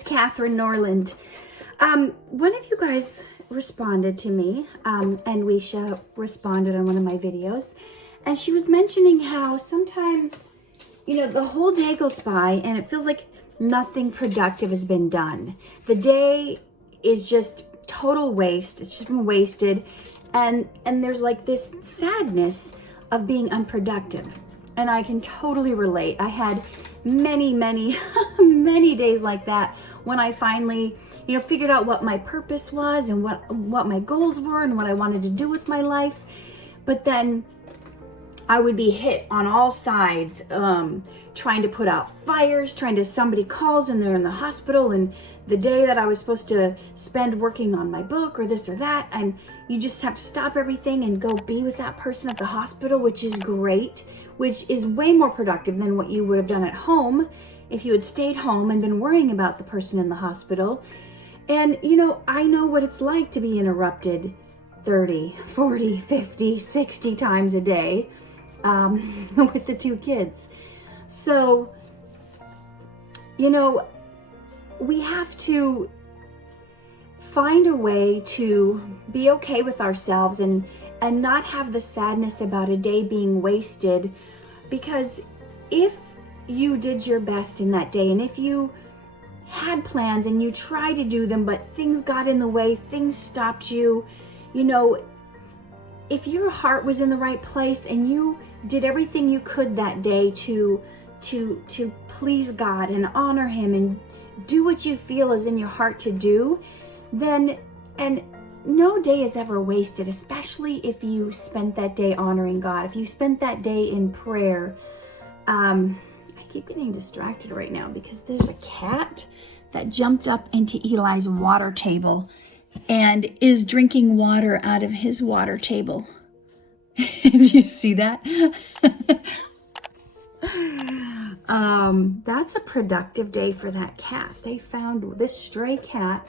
it's Katherine, Norland. One of you guys responded to me, and Weisha responded on one of my videos, and she was mentioning how sometimes, the whole day goes by and it feels like nothing productive has been done. The day is just total waste. It's just been wasted, and there's like this sadness of being unproductive. And I can totally relate. I had many, many days like that when I finally, figured out what my purpose was and what my goals were and what I wanted to do with my life. But then I would be hit on all sides, trying to put out fires, somebody calls and they're in the hospital, and the day that I was supposed to spend working on my book or this or that, and you just have to stop everything and go be with that person at the hospital, which is great, which is way more productive than what you would have done at home if you had stayed home and been worrying about the person in the hospital. And, I know what it's like to be interrupted 30, 40, 50, 60 times a day with the two kids. So, we have to find a way to be okay with ourselves and not have the sadness about a day being wasted, because if you did your best in that day and if you had plans and you tried to do them but things got in the way, things stopped you, if your heart was in the right place and you did everything you could that day to please God and honor Him and do what you feel is in your heart to do, then, and no day is ever wasted, especially if you spent that day honoring God, if you spent that day in prayer. I keep getting distracted right now because there's a cat that jumped up into Eli's water table and is drinking water out of his water table. Did you see that? That's a productive day for that cat. They found this stray cat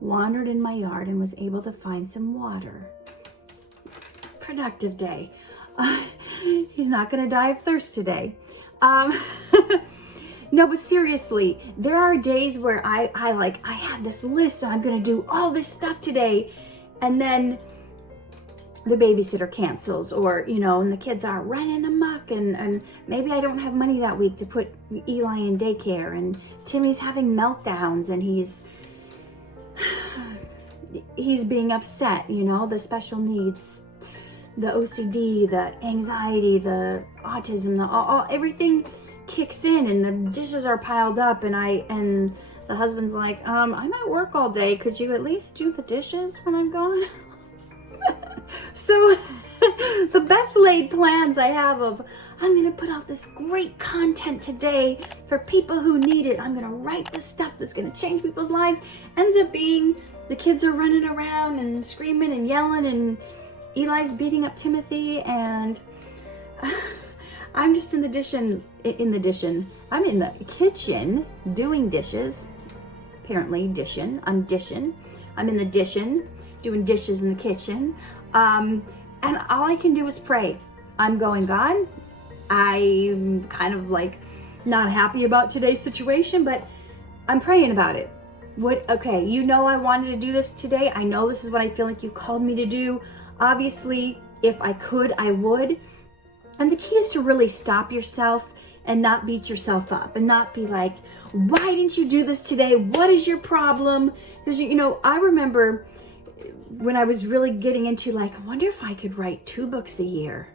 wandered in my yard and was able to find some water. Productive day. He's not going to die of thirst today. No, but seriously, there are days where I had this list and I'm going to do all this stuff today, and then the babysitter cancels, or, and the kids are running amok, and maybe I don't have money that week to put Eli in daycare, and Timmy's having meltdowns, and he's being upset, the special needs, the OCD, the anxiety, the autism, everything kicks in, and the dishes are piled up, and the husband's like, I'm at work all day. Could you at least do the dishes when I'm gone? So the best laid plans I have of, I'm going to put out this great content today for people who need it. I'm going to write this stuff that's going to change people's lives. Ends up being the kids are running around and screaming and yelling, and Eli's beating up Timothy, and I'm just I'm in the kitchen doing dishes. Apparently dishing. I'm dishing. I'm in the dishing, doing dishes in the kitchen. And all I can do is pray. I'm going, God, I'm kind of not happy about today's situation, but I'm praying about it. Okay, I wanted to do this today. I know this is what I feel like you called me to do. Obviously, if I could, I would. And the key is to really stop yourself and not beat yourself up and not be like, why didn't you do this today? What is your problem? Because, I remember when I was really getting into I wonder if I could write 2 books a year.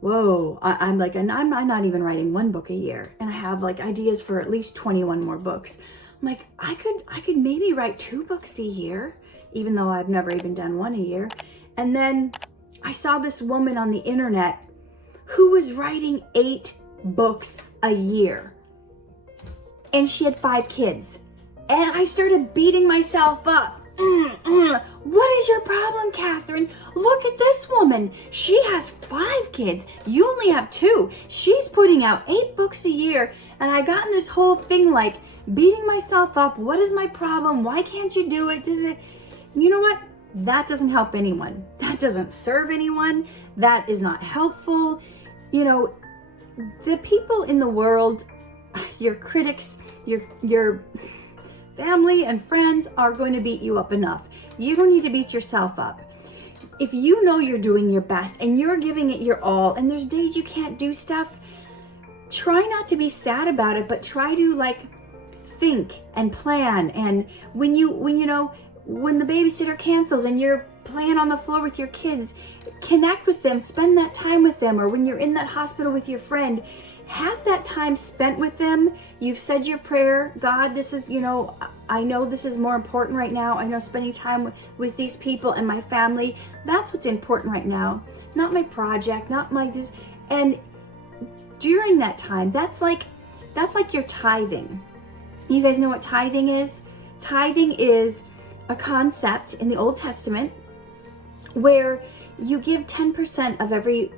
Whoa, I'm not even writing 1 book a year. And I have ideas for at least 21 more books. I'm like, I could maybe write 2 books a year, even though I've never even done 1 a year. And then I saw this woman on the internet who was writing 8 books a year. And she had 5 kids. And I started beating myself up. What is your problem, Katherine? Look at this woman. She has 5 kids. You only have 2. She's putting out 8 books a year. And I got in this whole thing beating myself up. What is my problem? Why can't you do it? You know what? That doesn't help anyone. That doesn't serve anyone. That is not helpful. The people in the world, your critics, your family and friends are going to beat you up enough. You don't need to beat yourself up. If you know you're doing your best and you're giving it your all, and there's days you can't do stuff, try not to be sad about it, but try to like think and plan. And when the babysitter cancels and you're playing on the floor with your kids, connect with them, spend that time with them. Or when you're in that hospital with your friend, have that time spent with them. You've said your prayer. God, this is, I know this is more important right now. I know spending time with these people and my family, that's what's important right now. Not my project, not my this. And during that time, that's like your tithing. You guys know what tithing is? Tithing is a concept in the Old Testament where you give 10% of every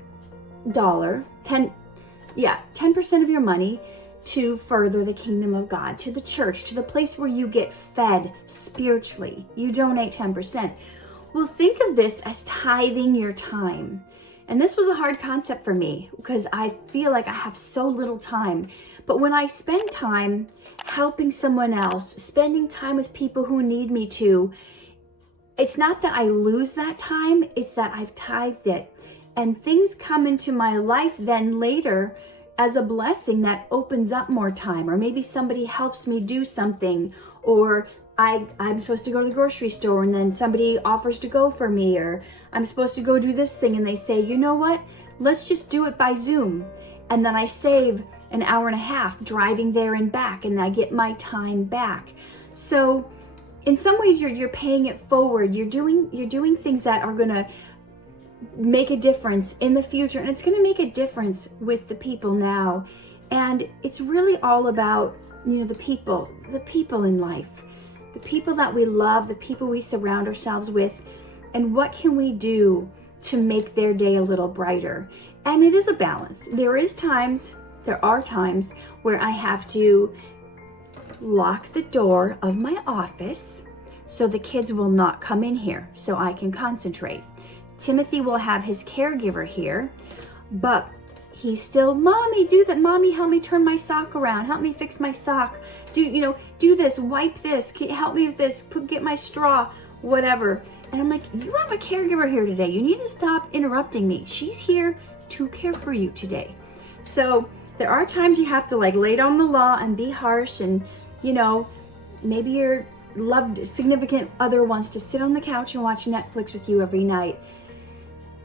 dollar, 10% of your money to further the kingdom of God, to the church, to the place where you get fed spiritually. You donate 10%. Well, think of this as tithing your time. And this was a hard concept for me because I feel like I have so little time. But when I spend time helping someone else, spending time with people who need me to, it's not that I lose that time, it's that I've tithed it. And things come into my life then later as a blessing that opens up more time. Or maybe somebody helps me do something, or I'm supposed to go to the grocery store and then somebody offers to go for me, or I'm supposed to go do this thing and they say, you know what, let's just do it by Zoom. And then I save an hour and a half driving there and back, and I get my time back. So in some ways you're paying it forward. You're doing things that are going to make a difference in the future, and it's going to make a difference with the people now. And it's really all about, the people in life, the people that we love, the people we surround ourselves with, and what can we do to make their day a little brighter. And it is a balance. There are times where I have to lock the door of my office so the kids will not come in here so I can concentrate. Timothy will have his caregiver here, but he's still, Mommy, do that. Mommy, help me turn my sock around. Help me fix my sock. Do this, wipe this, help me with this, get my straw, whatever. And I'm like, you have a caregiver here today. You need to stop interrupting me. She's here to care for you today. So there are times you have to lay down the law and be harsh, and maybe your loved significant other wants to sit on the couch and watch Netflix with you every night,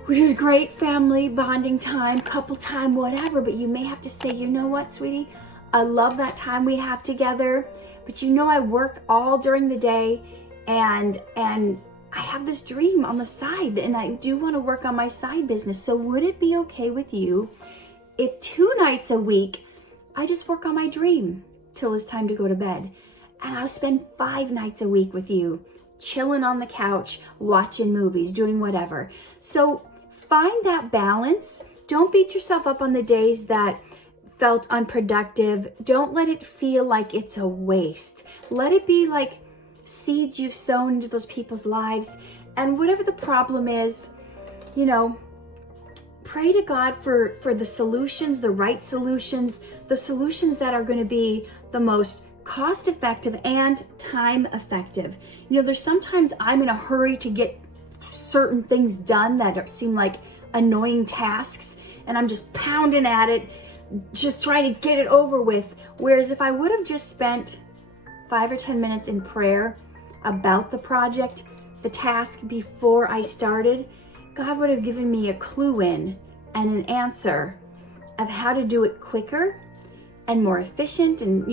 which is great, family bonding time, couple time, whatever. But you may have to say, you know what, sweetie, I love that time we have together, but I work all during the day, and I have this dream on the side, and I do want to work on my side business. So would it be okay with you if 2 nights a week I just work on my dream till it's time to go to bed, and I'll spend 5 nights a week with you, chilling on the couch, watching movies, doing whatever. So find that balance. Don't beat yourself up on the days that felt unproductive. Don't let it feel like it's a waste. Let it be like seeds you've sown into those people's lives. And whatever the problem is, pray to God for the solutions, the right solutions, the solutions that are going to be the most cost effective and time effective. There's sometimes I'm in a hurry to get certain things done that seem like annoying tasks, and I'm just pounding at it, just trying to get it over with. Whereas if I would have just spent 5 or 10 minutes in prayer about the project, the task before I started, God would have given me a clue in and an answer of how to do it quicker and more efficient, and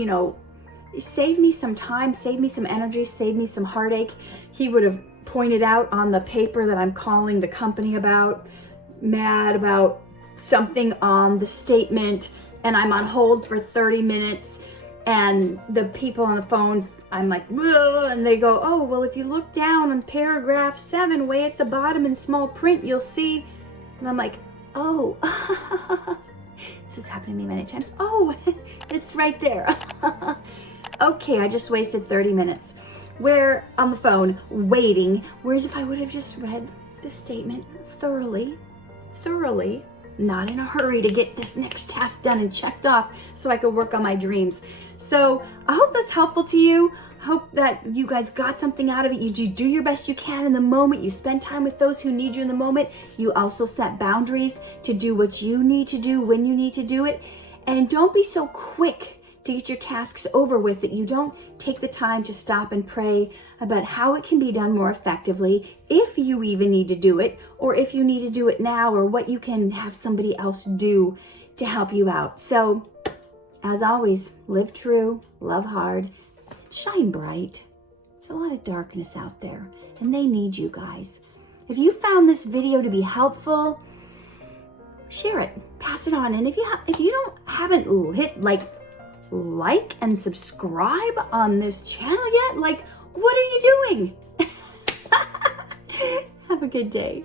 save me some time, save me some energy, save me some heartache. He would have pointed out on the paper that I'm calling the company about, mad about something on the statement, and I'm on hold for 30 minutes, and the people on the phone, I'm like, and they go, oh, well, if you look down on paragraph 7, way at the bottom in small print, you'll see. And I'm like, oh, this has happened to me many times. Oh, it's right there. Okay, I just wasted 30 minutes on the phone waiting. Whereas if I would have just read the statement thoroughly, not in a hurry to get this next task done and checked off so I can work on my dreams. So I hope that's helpful to you. I hope that you guys got something out of it. You do your best you can in the moment. You spend time with those who need you in the moment. You also set boundaries to do what you need to do when you need to do it. And don't be so quick to get your tasks over with that you don't take the time to stop and pray about how it can be done more effectively, if you even need to do it, or if you need to do it now, or what you can have somebody else do to help you out. So, as always, live true, love hard, shine bright. There's a lot of darkness out there, and they need you guys. If you found this video to be helpful, share it, pass it on. And if you haven't hit like and subscribe on this channel yet, what are you doing? Have a good day.